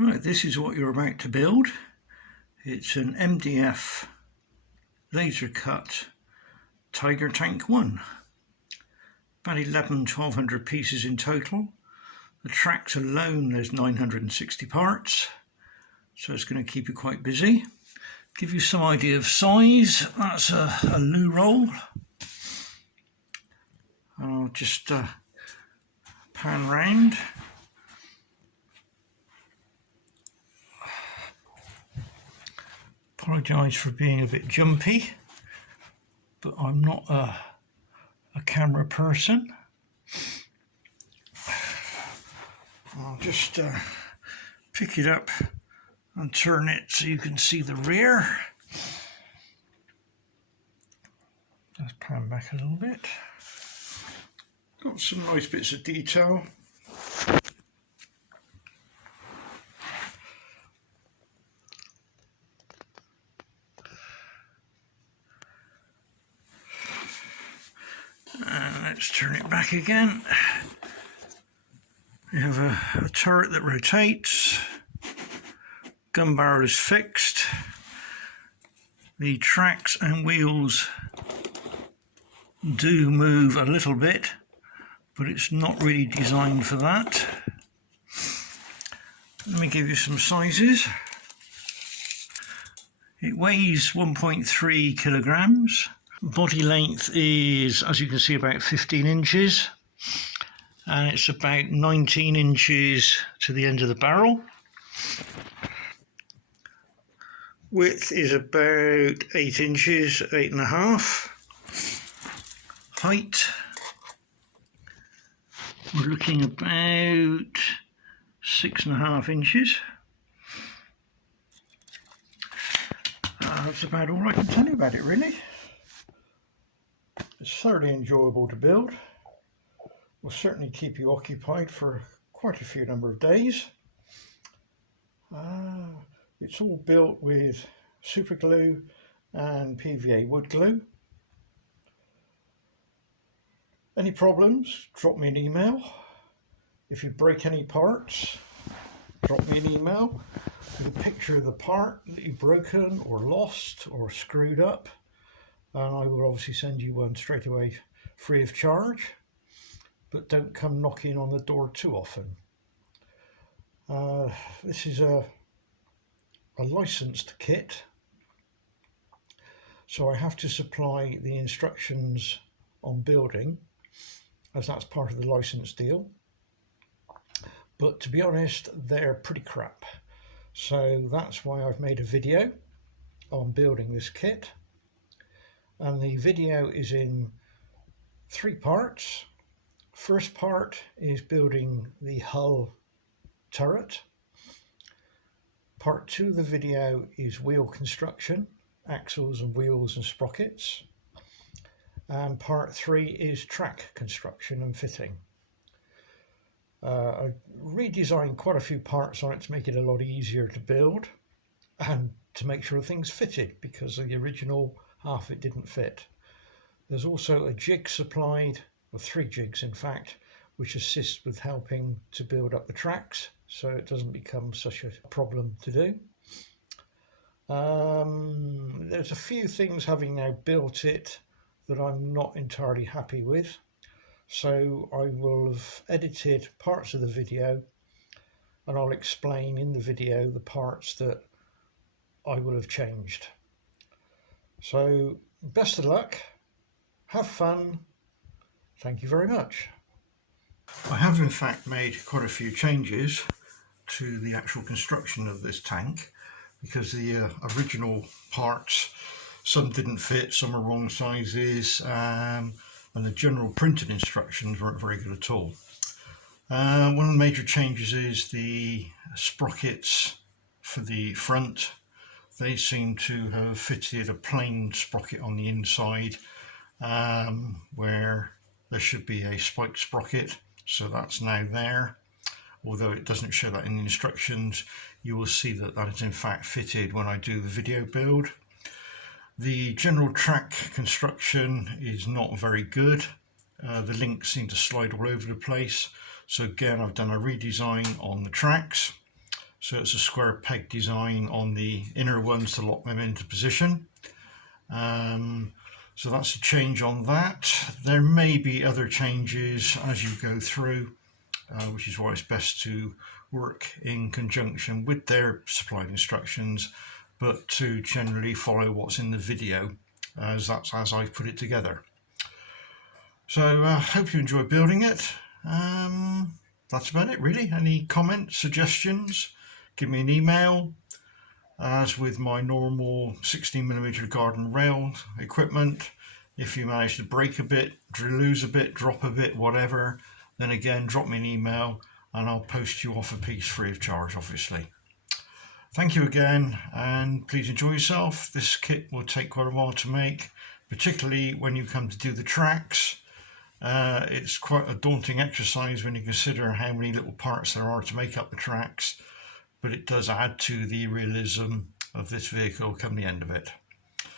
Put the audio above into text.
Right, this is what you're about to build. It's an MDF laser cut Tiger Tank 1. About 1200 pieces in total. The tracks alone, there's 960 parts, so it's going to keep you quite busy. Give you some idea of size. That's a loo roll. I'll just pan round. Apologise for being a bit jumpy, but I'm not a camera person. I'll just pick it up and turn it so you can see the rear. Let's pan back a little bit. Got some nice bits of detail. And let's turn it back again. We have a turret that rotates. Gun barrel is fixed. The tracks and wheels do move a little bit, but it's not really designed for that. Let me give you some sizes. It weighs 1.3 kilograms. Body length is, as you can see, about 15 inches. And it's about 19 inches to the end of the barrel. Width is about 8 inches, 8.5. Height, we're looking about 6.5 inches. That's about all I can tell you about it, really. It's thoroughly enjoyable to build. Will certainly keep you occupied for quite a few number of days. It's all built with super glue and PVA wood glue. Any problems, drop me an email. If you break any parts, drop me an email with a picture of the part that you've broken or lost or screwed up, and I will obviously send you one straight away free of charge. But don't come knocking on the door too often. This is a licensed kit, so I have to supply the instructions on building, as that's part of the license deal. But to be honest, they're pretty crap. So that's why I've made a video on building this kit. And the video is in 3 parts. First part is building the hull turret. Part 2 of the video is wheel construction, axles and wheels and sprockets. And part 3 is track construction and fitting. I redesigned quite a few parts on it to make it a lot easier to build and to make sure things fitted, because the original half of it didn't fit. There's also a jig supplied, or 3 jigs in fact, which assist with helping to build up the tracks so it doesn't become such a problem to do. There's a few things, having now built it, that I'm not entirely happy with, so I will have edited parts of the video and I'll explain in the video the parts that I will have changed. So best of luck, have fun. Thank you very much. I have in fact made quite a few changes to the actual construction of this tank, because the original parts, some didn't fit, some are wrong sizes, and the general printed instructions weren't very good at all. One of the major changes is the sprockets for the front. They seem to have fitted a plain sprocket on the inside, where there should be a spiked sprocket, so that's now there. Although it doesn't show that in the instructions, you will see that that is in fact fitted when I do the video build. The general track construction is not very good. The links seem to slide all over the place. So again, I've done a redesign on the tracks. So it's a square peg design on the inner ones to lock them into position. So that's a change on that. There may be other changes as you go through, which is why it's best to work in conjunction with their supplied instructions, but to generally follow what's in the video, as that's as I've put it together. So I hope you enjoy building it. That's about it really. Any comments, suggestions, give me an email. As with my normal 16mm garden rail equipment, if you manage to break a bit, lose a bit, drop a bit, whatever, then again drop me an email and I'll post you off a piece free of charge, obviously. Thank you again, and please enjoy yourself. This kit will take quite a while to make, particularly when you come to do the tracks. It's quite a daunting exercise when you consider how many little parts there are to make up the tracks, but it does add to the realism of this vehicle come the end of it.